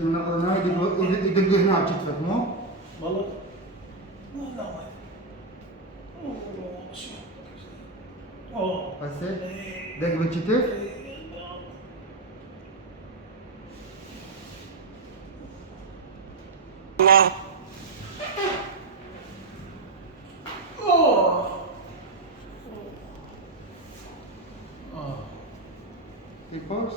هنا يدق هنا بكتفك مو؟ والله لا اوه بس دق بالكتف. الله يكوس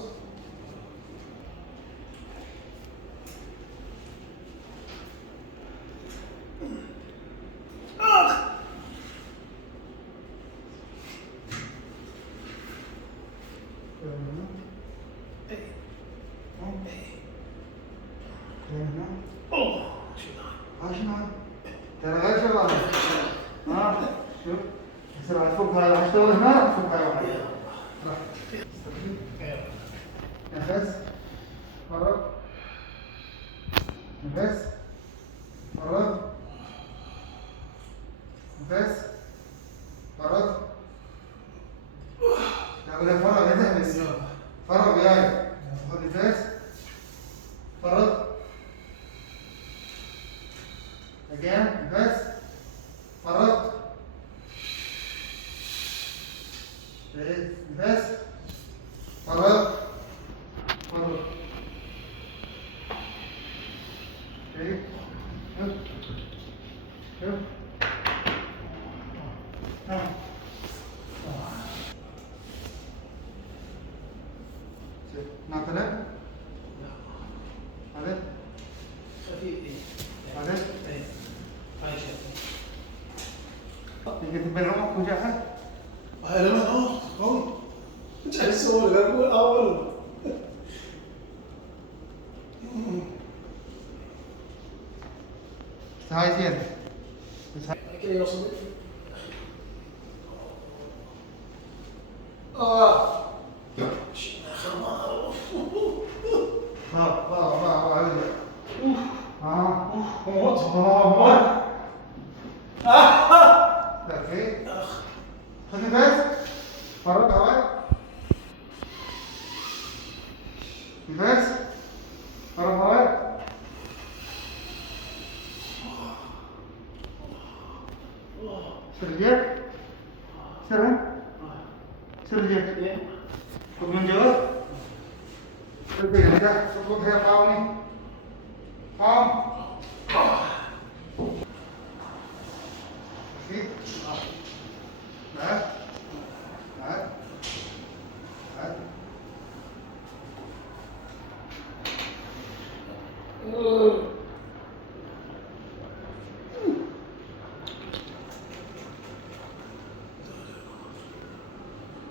هنا عشان ترى غير شغله. ها شوف يصير على فوق هاي حتى هنا فوق هاي واحد. نفس فرق نفس فرق نفس فرق. لا ولا فرق لا تحبس فرق وياي. خذ نفس فرق again نفس فرق نفس فرق فرق. شوف شوف ناقلة هذا خفيف هذا هاي شكل تيجي تبلعه وجهها. هاي لا قوي انت تسوي اقول اول هاي زين بس هاي كذا يوصل خذ نفس فرق هواء نفس فرق هواء. سرجع سرجع خذ من جوا سرجع هذا سقط هي قاومي قام بعد بعد بعد